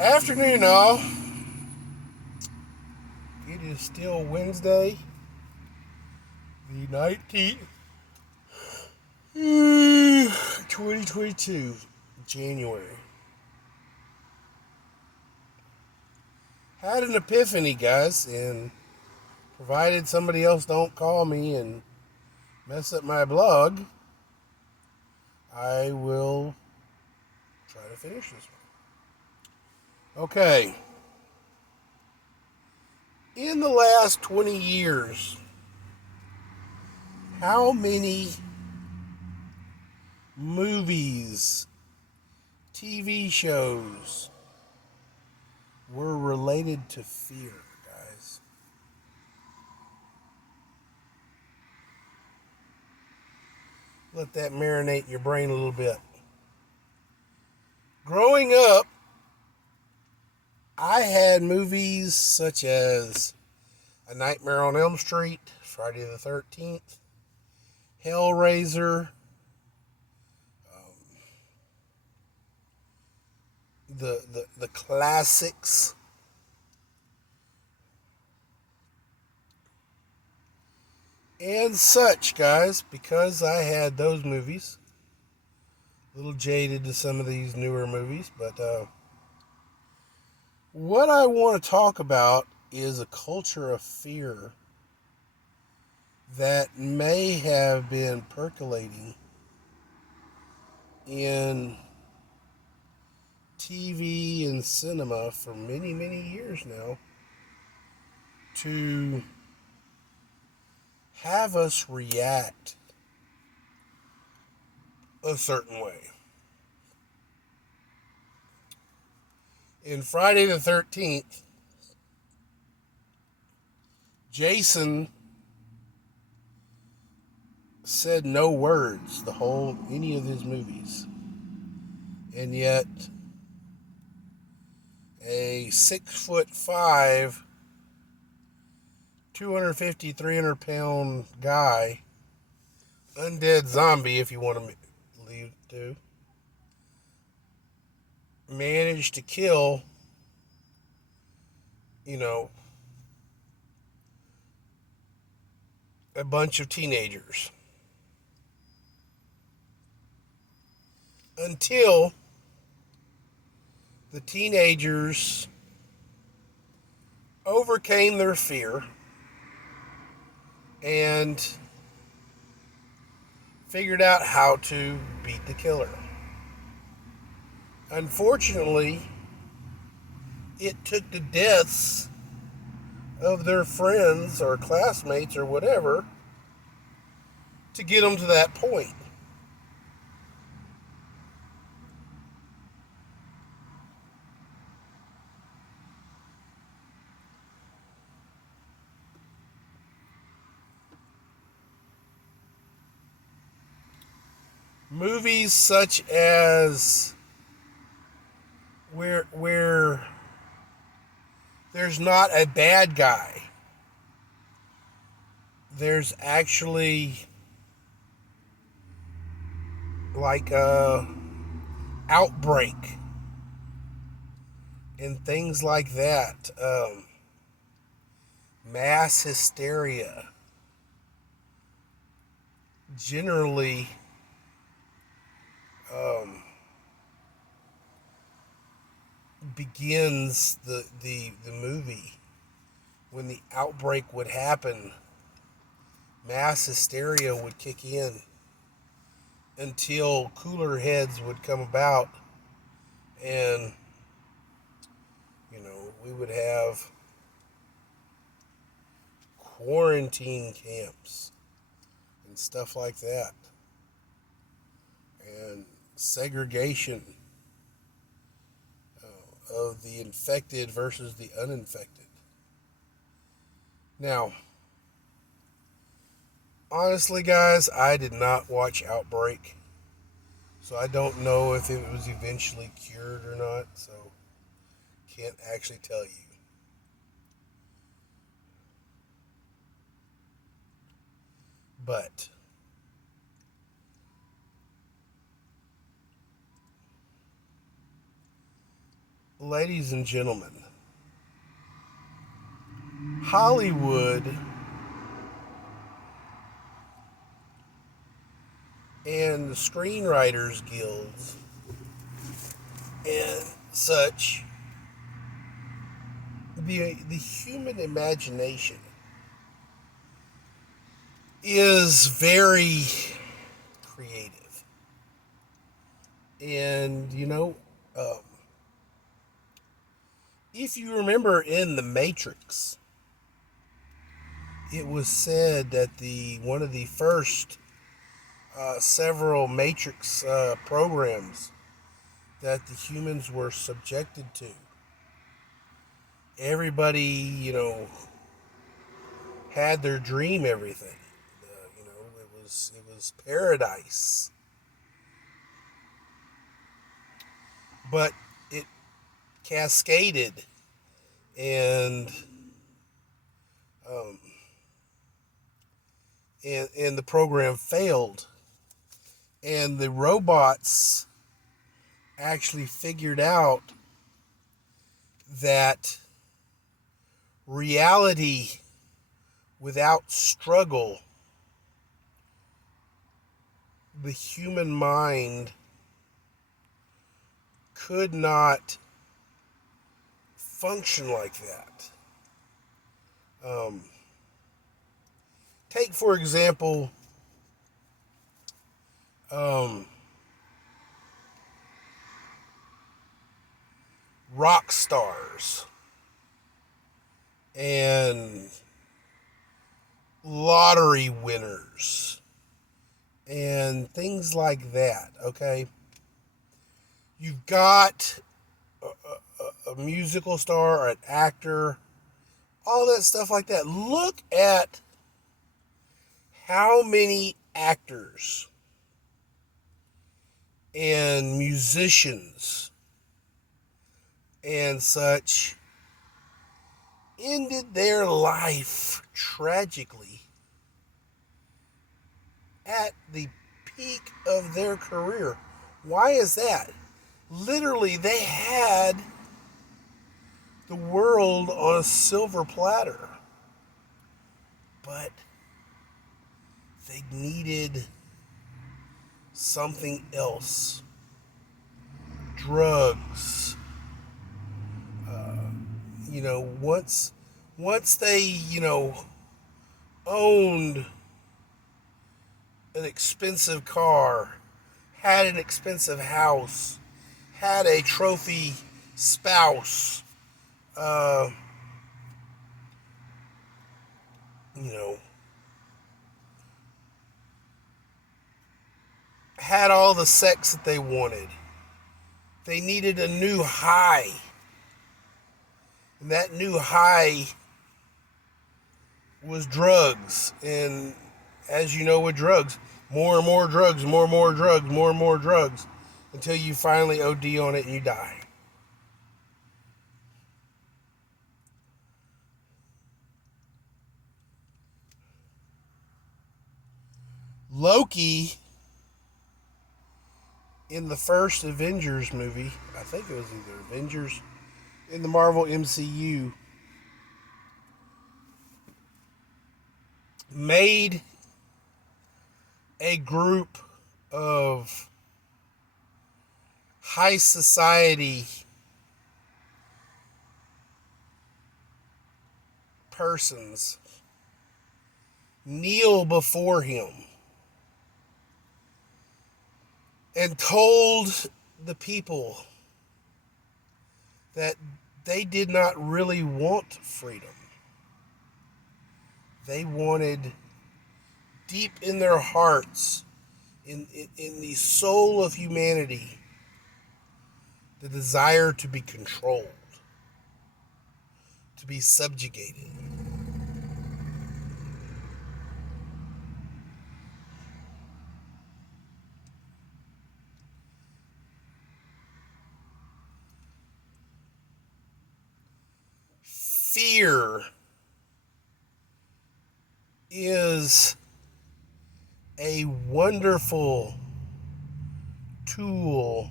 Afternoon, all. It is still Wednesday, the 19th, 2022, January. Had an epiphany, guys, and provided somebody else don't call me and mess up my blog, I will try to finish this one. Okay. In the last 20 years, how many movies, TV shows were related to fear, guys? Let that marinate in your brain a little bit. Growing up, I had movies such as A Nightmare on Elm Street, Friday the 13th, Hellraiser, the classics, and such, guys, because I had those movies. A little jaded to some of these newer movies, but what I want to talk about is a culture of fear that may have been percolating in TV and cinema for many, many years now to have us react a certain way. In Friday the 13th, Jason said no words any of his movies. And yet a 6'5", 250, 300-pound guy, undead zombie, if you want to leave to, managed to kill, a bunch of teenagers. Until the teenagers overcame their fear and figured out how to beat the killer. Unfortunately, it took the deaths of their friends or classmates or whatever to get them to that point. Movies such as where there's not a bad guy. There's actually like a outbreak and things like that. Mass hysteria generally begins the movie. When the outbreak would happen, mass hysteria would kick in until cooler heads would come about, and we would have quarantine camps and stuff like that, and segregation of the infected versus the uninfected. Now, honestly, guys, I did not watch Outbreak, so I don't know if it was eventually cured or not, so can't actually tell you. But ladies and gentlemen, Hollywood and the Screenwriters Guilds and such, the human imagination is very creative. And, um, if you remember in The Matrix, it was said that one of the first several Matrix programs that the humans were subjected to, everybody, had their dream everything. It was paradise. But it cascaded, and um, and the program failed, and the robots actually figured out that reality without struggle, the human mind could not function like that. Take, for example, rock stars and lottery winners and things like that, okay? You've got a musical star or an actor, all that stuff like that. Look at how many actors and musicians and such ended their life tragically at the peak of their career. Why is that? Literally, they had the world on a silver platter, but they needed something else. Drugs. Once they, owned an expensive car, had an expensive house, had a trophy spouse, uh, you know, had all the sex that they wanted. They needed a new high. And that new high was drugs. And as you know with drugs, more and more drugs, more and more drugs, more and more drugs, until you finally OD on it and you die. Loki, in the first Avengers movie, I think it was either Avengers, in the Marvel MCU, made a group of high society persons kneel before him and told the people that they did not really want freedom. They wanted, deep in their hearts, in the soul of humanity, the desire to be controlled, to be subjugated. Fear is a wonderful tool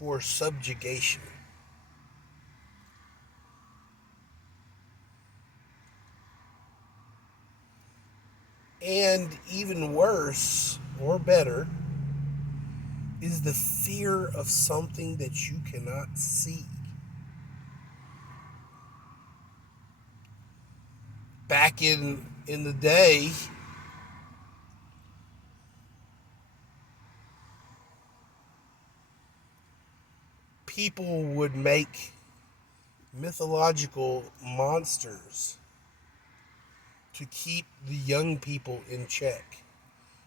for subjugation. And even worse, or better, is the fear of something that you cannot see. Back in the day, people would make mythological monsters to keep the young people in check,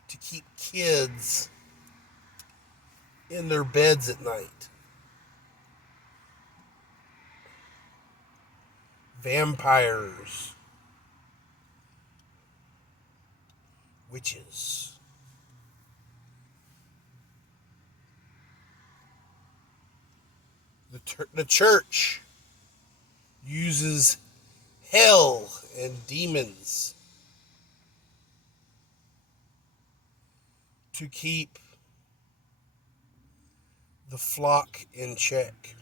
to keep kids in their beds at night. Vampires, witches. The church uses hell and demons to keep the flock in check.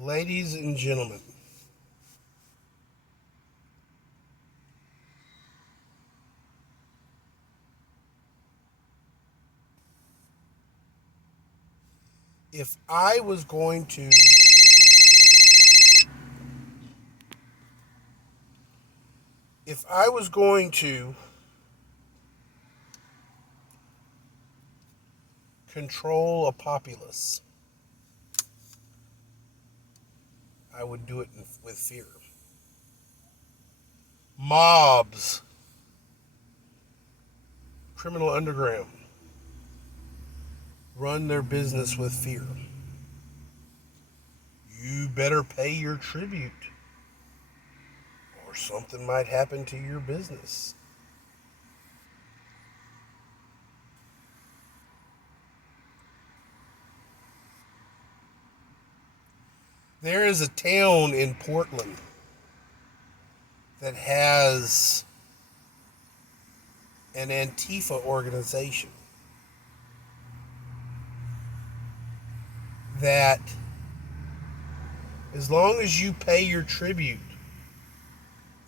Ladies and gentlemen, if I was going to if I was going to control a populace, I would do it with fear. Mobs, criminal underground, run their business with fear. You better pay your tribute, or something might happen to your business. There is a town in Portland that has an Antifa organization that, as long as you pay your tribute,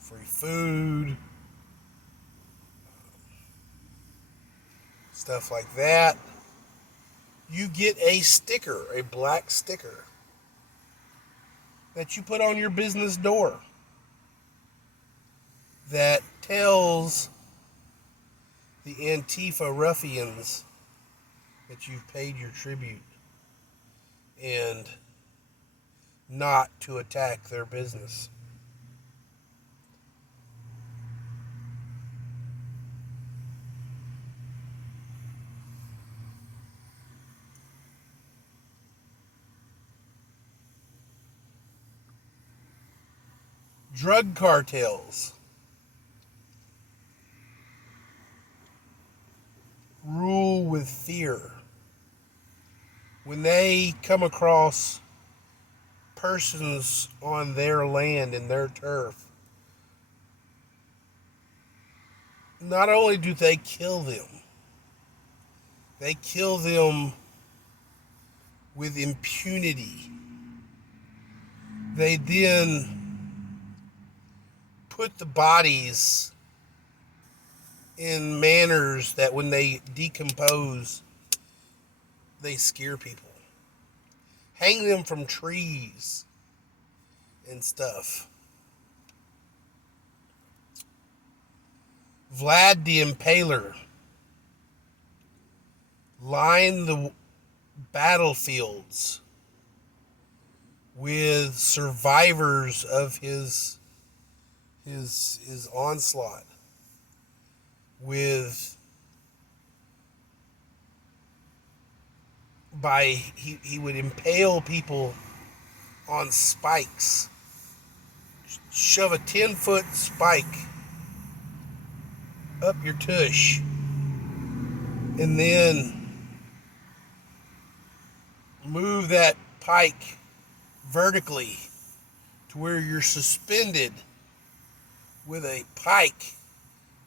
free food, stuff like that, you get a sticker, a black sticker, that you put on your business door that tells the Antifa ruffians that you've paid your tribute and not to attack their business. Drug cartels rule with fear. When they come across persons on their land and their turf, not only do they kill them, they kill them with impunity. They then put the bodies in manners that when they decompose, they scare people. Hang them from trees and stuff. Vlad the Impaler lined the battlefields with survivors of his onslaught, he would impale people on spikes, shove a 10-foot spike up your tush, and then move that pike vertically to where you're suspended with a pike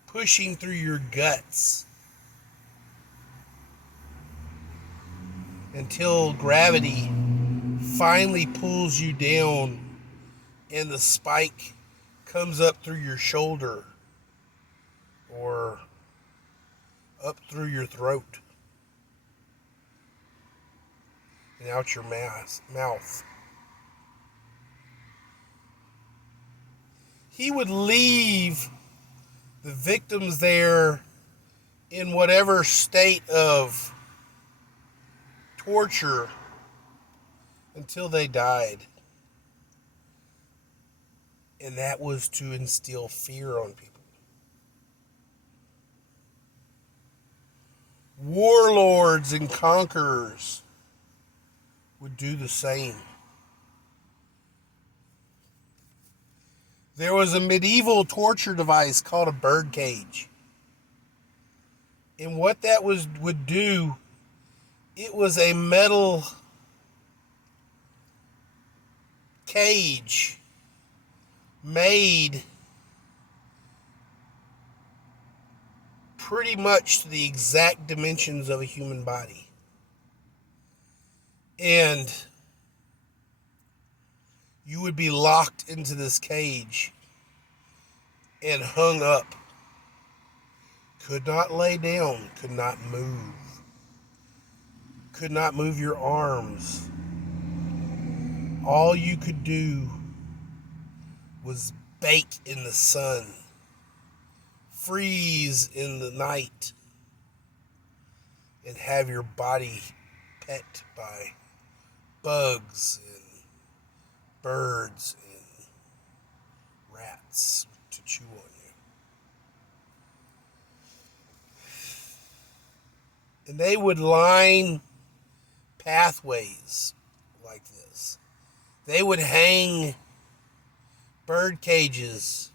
pushing through your guts until gravity finally pulls you down and the spike comes up through your shoulder or up through your throat and out your mouth. He would leave the victims there in whatever state of torture until they died. And that was to instill fear on people. Warlords and conquerors would do the same. There was a medieval torture device called a bird cage. And what that would do, it was a metal cage made pretty much to the exact dimensions of a human body. And you would be locked into this cage and hung up. Could not lay down, could not move. Could not move your arms. All you could do was bake in the sun, freeze in the night, and have your body pecked by bugs and birds and rats to chew on you. And they would line pathways like this. They would hang bird cages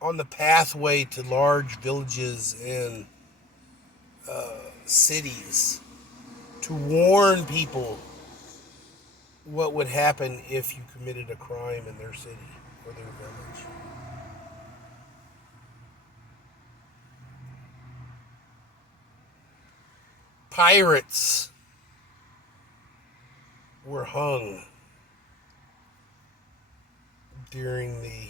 on the pathway to large villages and cities to warn people what would happen if you committed a crime in their city or their village. Pirates were hung during the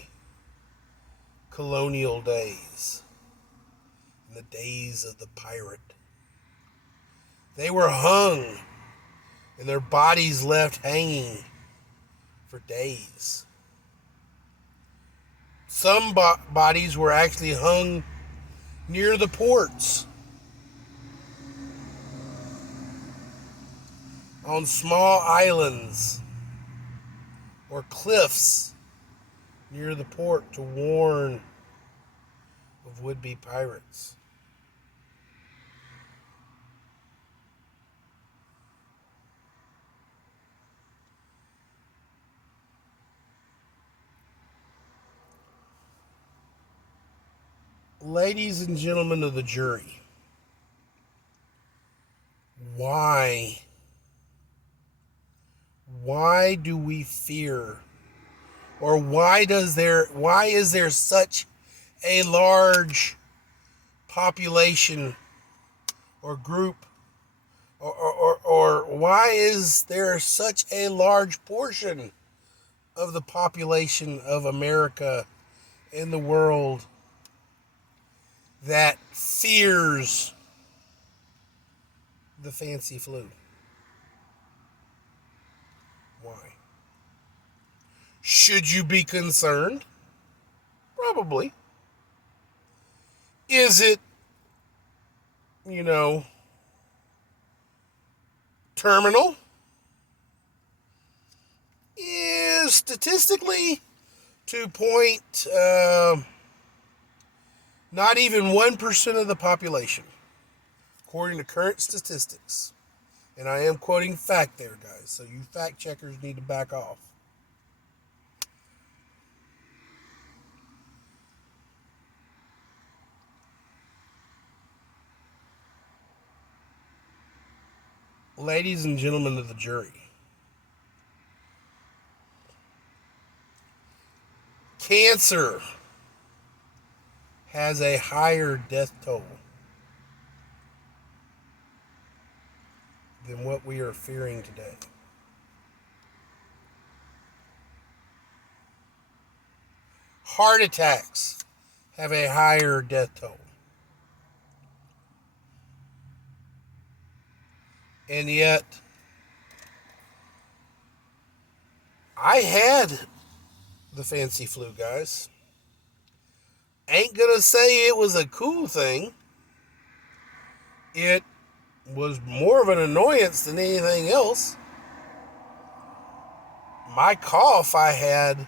colonial days, in the days of the pirate. They were hung and their bodies left hanging for days. Some bodies were actually hung near the ports, on small islands or cliffs near the port to warn of would-be pirates. Ladies and gentlemen of the jury, why do we fear, or why is there such a large population or group, or why is there such a large portion of the population of America and the world that fears the fancy flu? Why? Should you be concerned? Probably. Is it, terminal? Is statistically to point, not even 1% of the population, according to current statistics. And I am quoting fact there, guys, so you fact checkers need to back off. Ladies and gentlemen of the jury, cancer has a higher death toll than what we are fearing today. Heart attacks have a higher death toll. And yet, I had the fancy flu, guys. Ain't gonna say it was a cool thing. It was more of an annoyance than anything else. My cough I had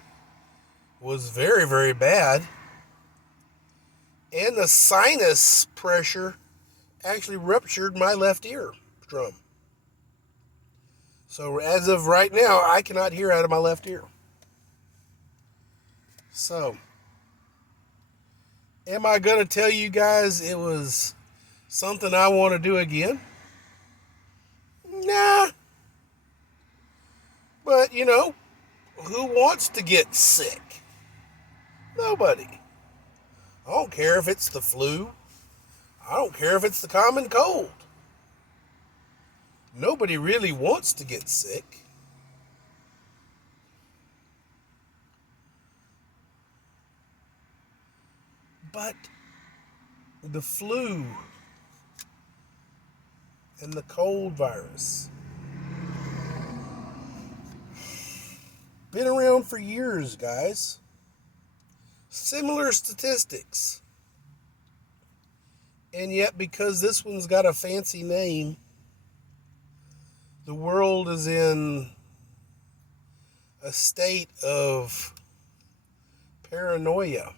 was very, very bad. And the sinus pressure actually ruptured my left ear drum. So as of right now, I cannot hear out of my left ear. So, am I going to tell you guys it was something I want to do again? Nah. But, who wants to get sick? Nobody. I don't care if it's the flu. I don't care if it's the common cold. Nobody really wants to get sick. But the flu and the cold virus been around for years, guys. Similar statistics. And yet, because this one's got a fancy name, the world is in a state of paranoia.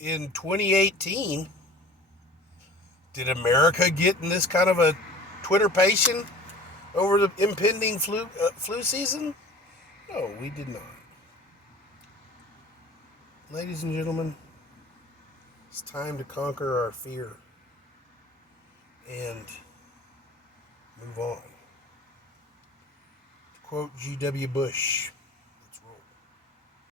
In 2018, did America get in this kind of a twitterpation over the impending flu season? No, we did not. Ladies and gentlemen, it's time to conquer our fear and move on. To quote G.W. Bush,